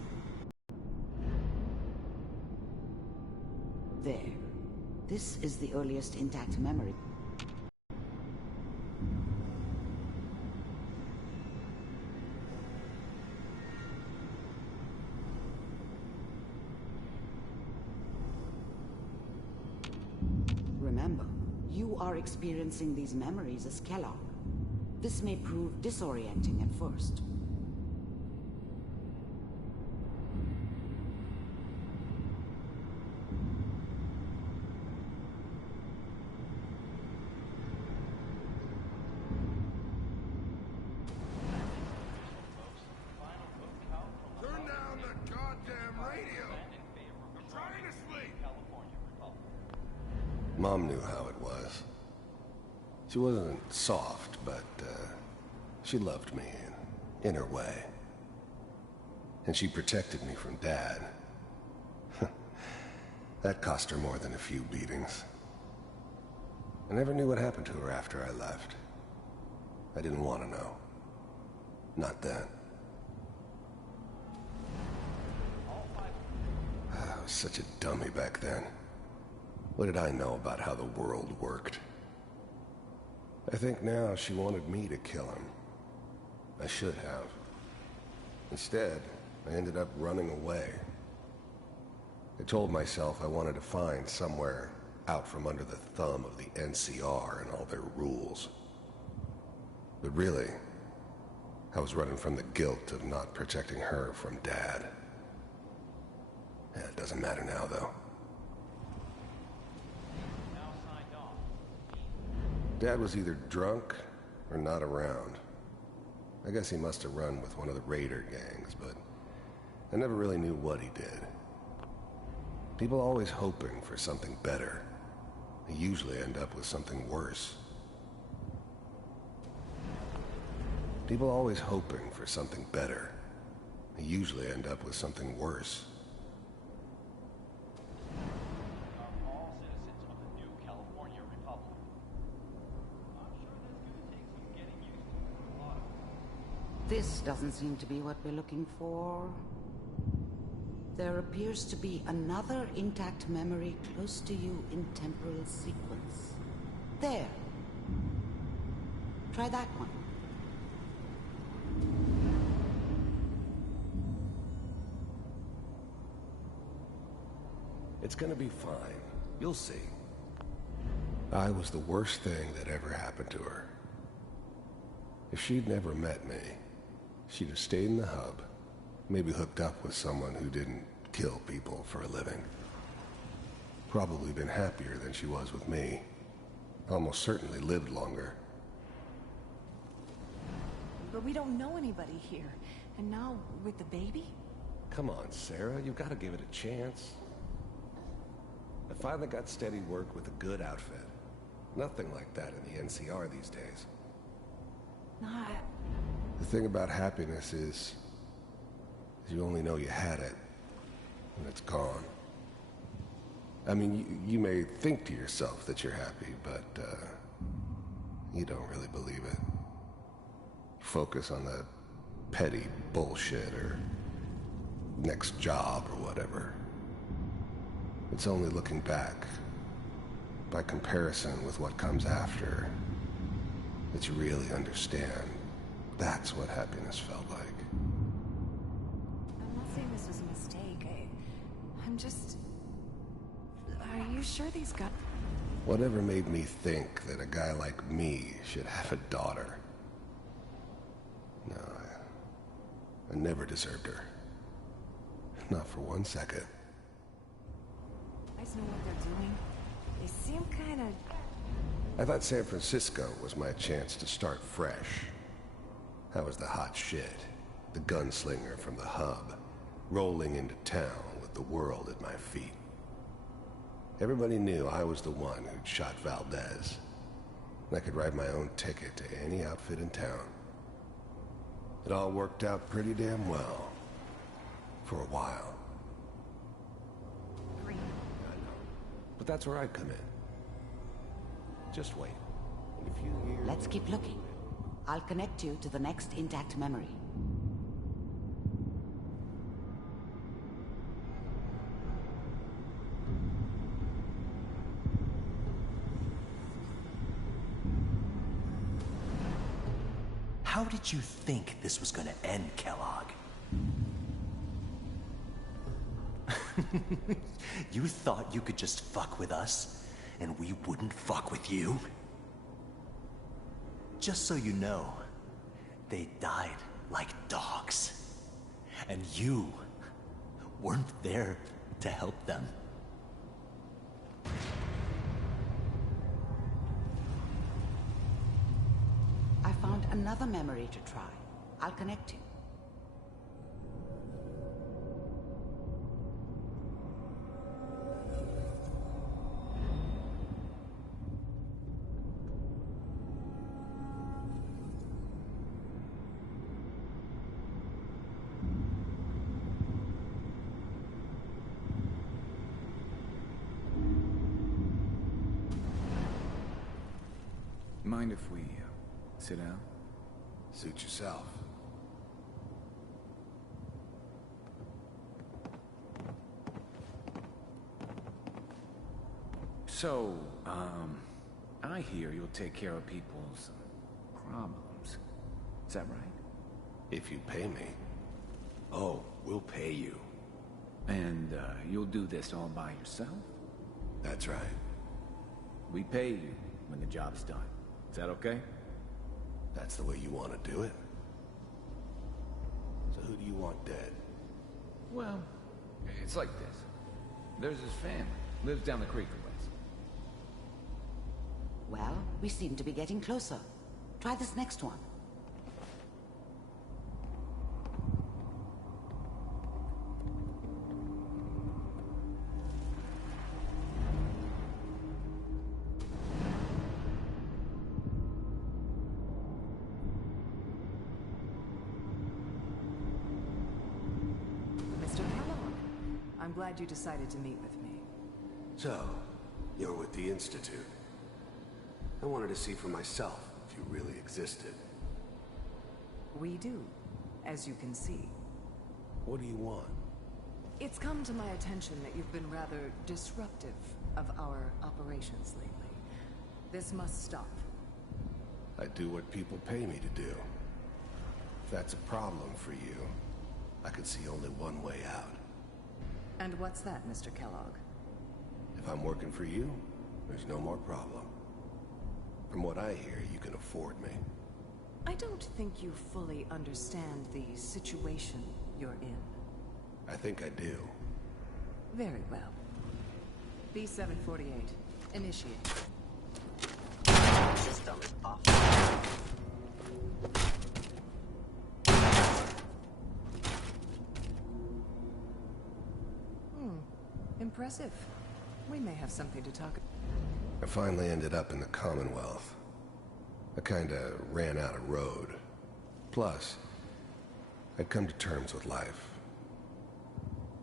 There. This is the earliest intact memory. Remember, you are experiencing these memories as Kellogg. This may prove disorienting at first. Turn down the goddamn radio! I'm trying to sleep! Mom knew how it was. She wasn't soft, but she loved me in her way. And she protected me from Dad. That cost her more than a few beatings. I never knew what happened to her after I left. I didn't want to know. Not then. I was such a dummy back then. What did I know about how the world worked? I think now she wanted me to kill him. I should have. Instead, I ended up running away. I told myself I wanted to find somewhere out from under the thumb of the NCR and all their rules. But really, I was running from the guilt of not protecting her from Dad. Yeah, it doesn't matter now, though. Dad was either drunk or not around. I guess he must have run with one of the raider gangs, but I never really knew what he did. People always hoping for something better. They usually end up with something worse. People always hoping for something better. They usually end up with something worse. This doesn't seem to be what we're looking for. There appears to be another intact memory close to you in temporal sequence. There. Try that one. It's gonna be fine. You'll see. I was the worst thing that ever happened to her. If she'd never met me, she'd have stayed in the hub, maybe hooked up with someone who didn't kill people for a living. Probably been happier than she was with me. Almost certainly lived longer. But we don't know anybody here. And now, with the baby? Come on, Sarah, you've got to give it a chance. I finally got steady work with a good outfit. Nothing like that in the NCR these days. Not... The thing about happiness is you only know you had it when it's gone. I mean, you may think to yourself that you're happy, but you don't really believe it. Focus on the petty bullshit or next job or whatever. It's only looking back, by comparison with what comes after, that you really understand. That's what happiness felt like. I'm not saying this was a mistake. I'm just... Are you sure these guys... Whatever made me think that a guy like me should have a daughter? No, I never deserved her. Not for 1 second. You guys know what they're doing? They seem kind of... I thought San Francisco was my chance to start fresh. That was the hot shit. the gunslinger from the hub, rolling into town with the world at my feet. Everybody knew I was the one who'd shot Valdez. I could write my own ticket to any outfit in town. It all worked out pretty damn well. For a while. I know. But that's where I come in. Just wait. In a few years... Let's keep looking. I'll connect you to the next intact memory. How did you think this was gonna end, Kellogg? You thought you could just fuck with us, and we wouldn't fuck with you? Just so you know, they died like dogs. And you weren't there to help them. I found another memory to try. I'll connect you. Mind if we sit down? Suit yourself. So, I hear you'll take care of people's problems. Is that right? If you pay me. Oh, we'll pay you. And, you'll do this all by yourself? That's right. We pay you when the job's done. Is that okay? That's the way you want to do it? So who do you want dead? Well, it's like this. There's his family. Lives down the creek a ways. Well, we seem to be getting closer. Try this next one. I'm glad you decided to meet with me. So, you're with the Institute. I wanted to see for myself if you really existed. We do, as you can see. What do you want? It's come to my attention that you've been rather disruptive of our operations lately. This must stop. I do what people pay me to do. If that's a problem for you, I could see only one way out. And what's that, Mr. Kellogg? If I'm working for you, there's no more problem. From what I hear, you can afford me. I don't think you fully understand the situation you're in. I think I do. Very well. B-748, initiate. System off. Impressive. We may have something to talk about. I finally ended up in the Commonwealth. I kinda ran out of road. Plus, I'd come to terms with life.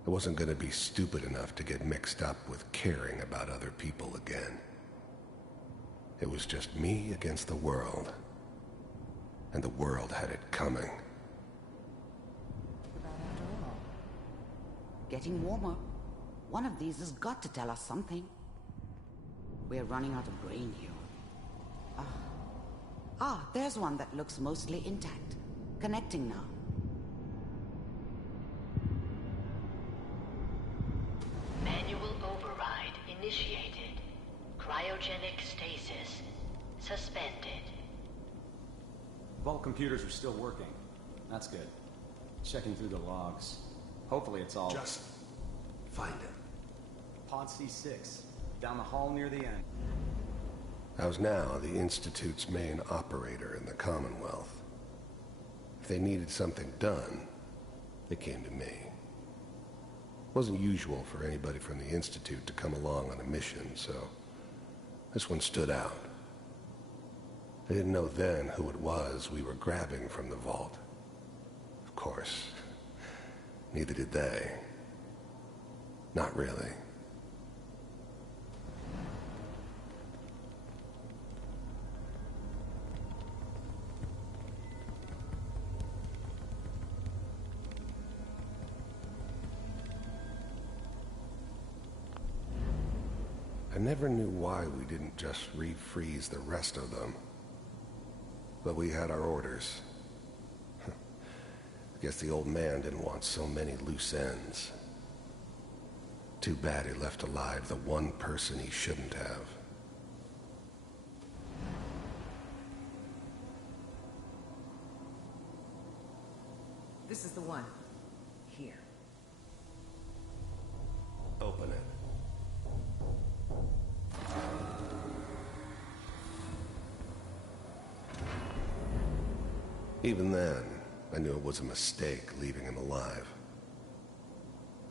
I wasn't gonna be stupid enough to get mixed up with caring about other people again. It was just me against the world. And the world had it coming. Getting warmer. One of these has got to tell us something. We're running out of brain here. There's one that looks mostly intact. Connecting now. Manual override initiated. Cryogenic stasis suspended. Vault computers are still working. That's good. Checking through the logs. Hopefully it's all... Just find it. Pod C6. Down the hall near the end. I was now the Institute's main operator in the Commonwealth. if they needed something done, they came to me. It wasn't usual for anybody from the Institute to come along on a mission, so this one stood out. I didn't know then who it was we were grabbing from the vault. Of course, neither did they. Not really. I never knew why we didn't just refreeze the rest of them. But we had our orders. I guess the old man didn't want so many loose ends. Too bad he left alive the one person he shouldn't have. This is the one. Here. Open it. Even then, I knew it was a mistake leaving him alive.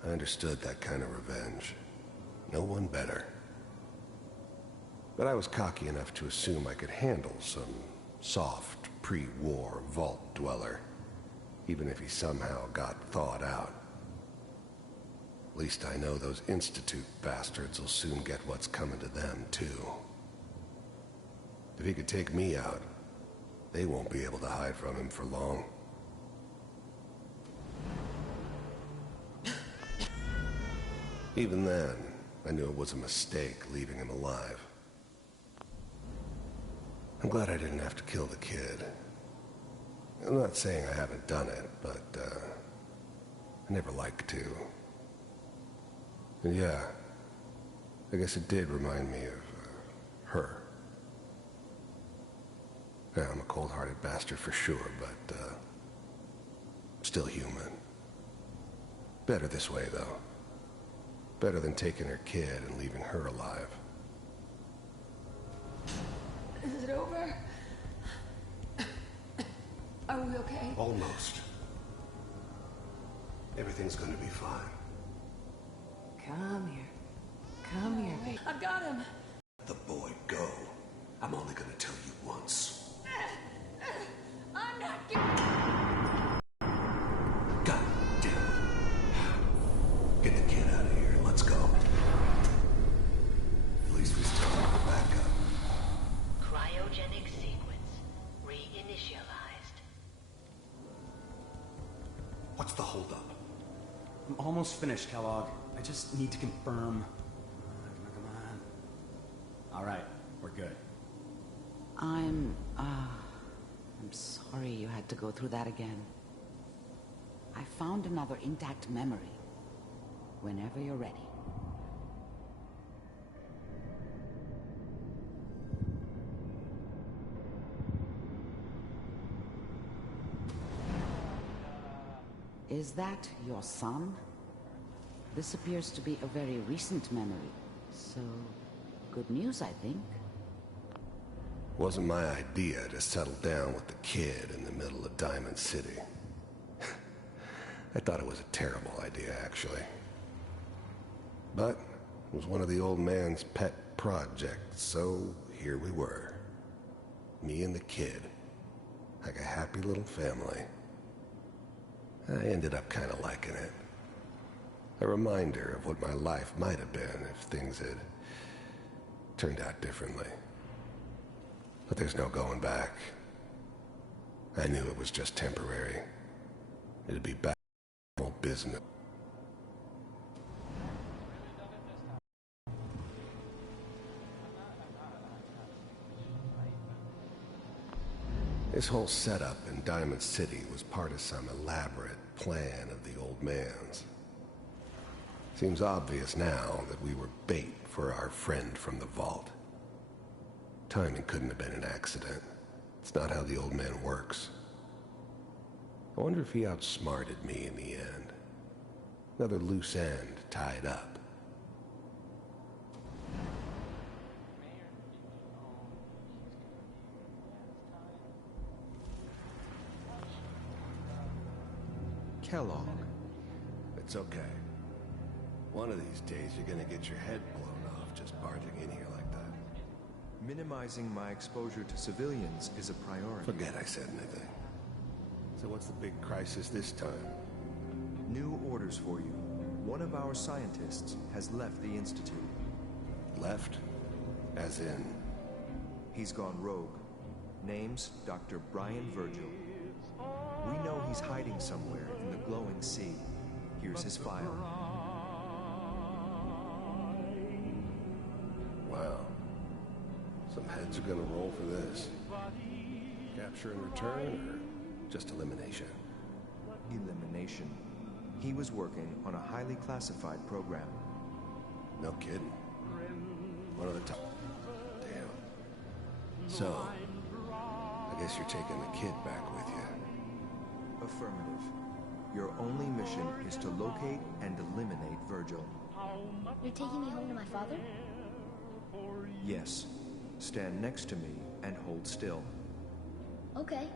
I understood that kind of revenge. No one better. But I was cocky enough to assume I could handle some soft, pre-war vault dweller, even if he somehow got thawed out. At least I know those Institute bastards will soon get what's coming to them, too. If he could take me out, they won't be able to hide from him for long. Even then, I knew it was a mistake leaving him alive. I'm glad I didn't have to kill the kid. I'm not saying I haven't done it, but, I never liked to. And yeah, I guess it did remind me of, her. Yeah, I'm a cold-hearted bastard for sure, but, still human. Better this way, though. Better than taking her kid and leaving her alive. Is it over? Are we okay? Almost. Everything's gonna be fine. Come here. Come here, baby. I've got him. Let the boy go. I'm only gonna tell you once. I'm not giving... God damn it. Get the kid out of here. Let's go. At least we still have the backup. Cryogenic sequence reinitialized. What's the holdup? I'm almost finished, Kellogg. I just need to confirm. Come on. All right, we're good. I'm sorry you had to go through that again. I found another intact memory. Whenever you're ready. Is that your son? This appears to be a very recent memory. So, good news, I think. Wasn't my idea to settle down with the kid in the middle of Diamond City. I thought it was a terrible idea, actually. But it was one of the old man's pet projects, so here we were. Me and the kid. Like a happy little family. I ended up kind of liking it. A reminder of what my life might have been if things had turned out differently. But there's no going back. I knew it was just temporary. It'd be back to normal business. This whole setup in Diamond City was part of some elaborate plan of the old man's. Seems obvious now that we were bait for our friend from the vault. Timing couldn't have been an accident. It's not how the old man works. I wonder if he outsmarted me in the end. Another loose end tied up. Kellogg. It's okay. One of these days you're gonna get your head blown off just barging in here like that. Minimizing my exposure to civilians is a priority. Forget I said anything. So what's the big crisis this time? New orders for you. One of our scientists has left the Institute. Left? As in? He's gone rogue. Name's Dr. Brian Virgil. We know he's hiding somewhere in the glowing sea. Here's his file. Wow. Some heads are gonna roll for this. Capture and return, or just elimination? Elimination. He was working on a highly classified program. No kidding. One of the top. Damn. So, I guess you're taking the kid back with you. Affirmative. Your only mission is to locate and eliminate Virgil. You're taking me home to my father? Yes. Stand next to me and hold still. Okay.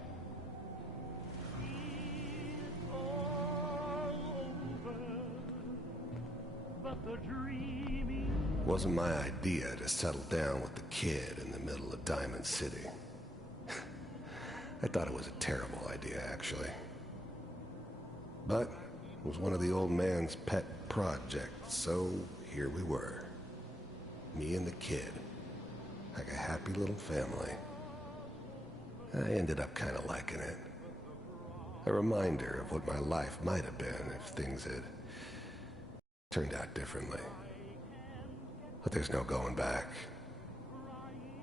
Wasn't my idea to settle down with the kid in the middle of Diamond City. I thought it was a terrible idea, actually. But it was one of the old man's pet projects, so here we were. Me and the kid. Like a happy little family. I ended up kind of liking it. A reminder of what my life might have been if things had turned out differently. But there's no going back.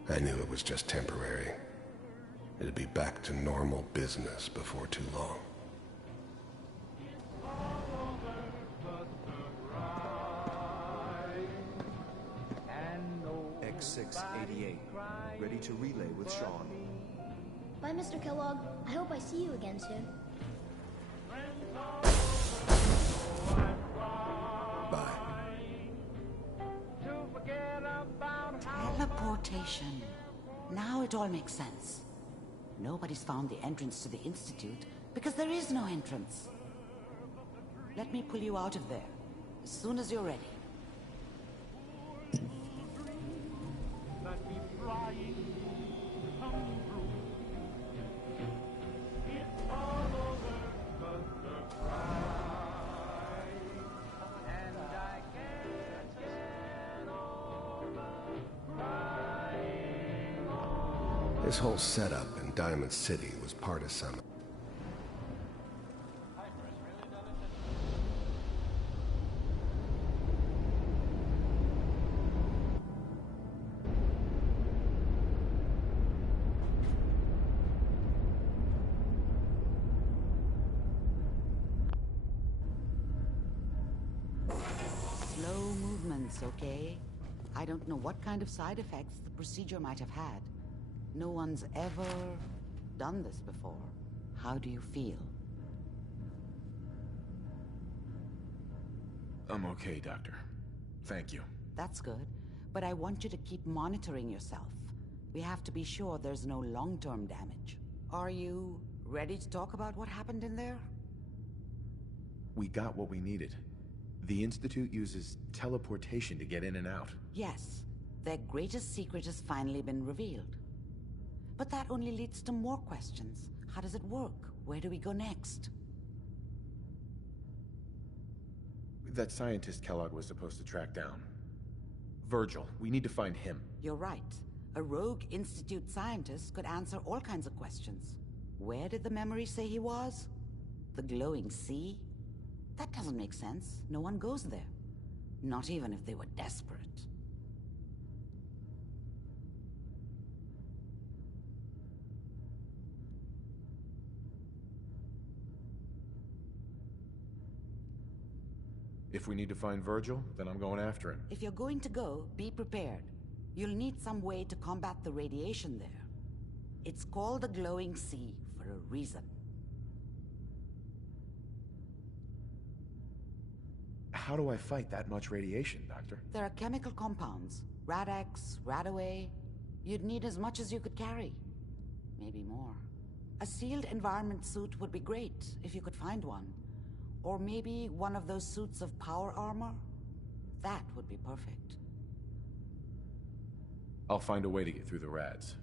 I knew it was just temporary. It'd be back to normal business before too long. X688, ready to relay with Sean. Bye, Mr. Kellogg. I hope I see you again soon. Teleportation. Now it all makes sense. Nobody's found the entrance to the Institute because there is no entrance. Let me pull you out of there as soon as you're ready. This whole setup in Diamond City was part of some... Slow movements, okay? I don't know what kind of side effects the procedure might have had. No one's ever done this before. How do you feel? I'm okay, Doctor. Thank you. That's good, but I want you to keep monitoring yourself. We have to be sure there's no long-term damage. Are you ready to talk about what happened in there? We got what we needed. The Institute uses teleportation to get in and out. Yes, their greatest secret has finally been revealed. But that only leads to more questions. How does it work? Where do we go next? That scientist Kellogg was supposed to track down. Virgil, we need to find him. You're right. A rogue Institute scientist could answer all kinds of questions. Where did the memory say he was? The glowing sea? That doesn't make sense. No one goes there. Not even if they were desperate. If we need to find Virgil, then I'm going after him. If you're going to go, be prepared. You'll need some way to combat the radiation there. It's called the glowing sea for a reason. How do I fight that much radiation, Doctor? There are chemical compounds. Rad-X, Radaway. You'd need as much as you could carry. Maybe more. A sealed environment suit would be great, if you could find one. Or maybe one of those suits of power armor? That would be perfect. I'll find a way to get through the rats.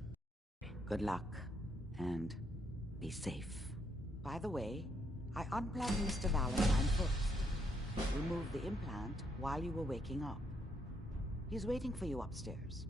Good luck, and be safe. By the way, I unplugged Mr. Valentine first. Removed the implant while you were waking up. He's waiting for you upstairs.